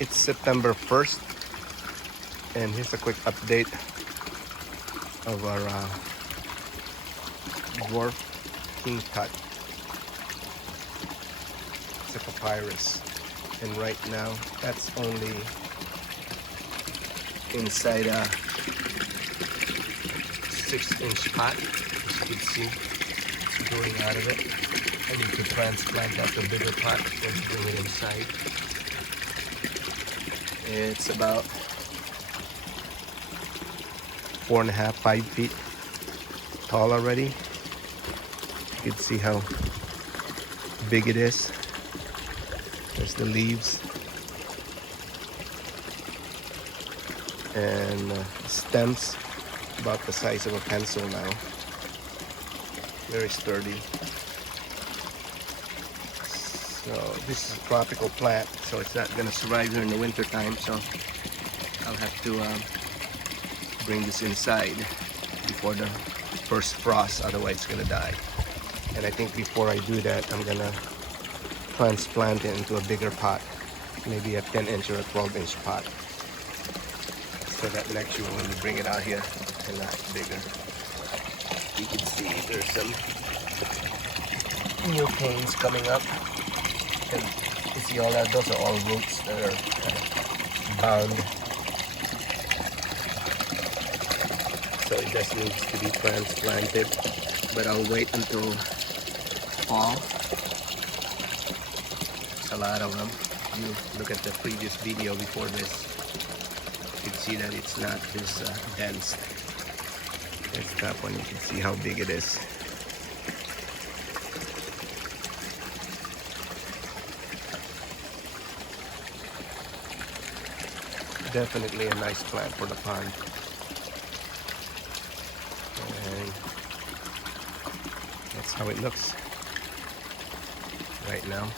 It's September 1st, and here's a quick update of our dwarf king tut. It's a papyrus, and right now that's only inside a 6-inch pot. As you can see, it's growing out of it. I need to transplant that to a bigger pot and bring it inside. It's about 4.5, 5 feet tall already. You can see how big it is. There's the leaves and stems about the size of a pencil now. Very sturdy. So this is a tropical plant, so it's not going to survive here in the winter time. So I'll have to bring this inside before the first frost, otherwise it's going to die. And I think before I do that, I'm going to transplant it into a bigger pot, maybe a 10-inch or a 12-inch pot, so that next year when we bring it out here, it's a lot bigger. You can see there's some new canes coming up. And you see all that, those are all roots that are kind of bound. So it just needs to be transplanted, but I'll wait until fall. There's a lot of them. You look at the previous video before this, you can see that it's not this dense. This top one, you can see how big it is. Definitely a nice plant for the pond. And that's how it looks right now.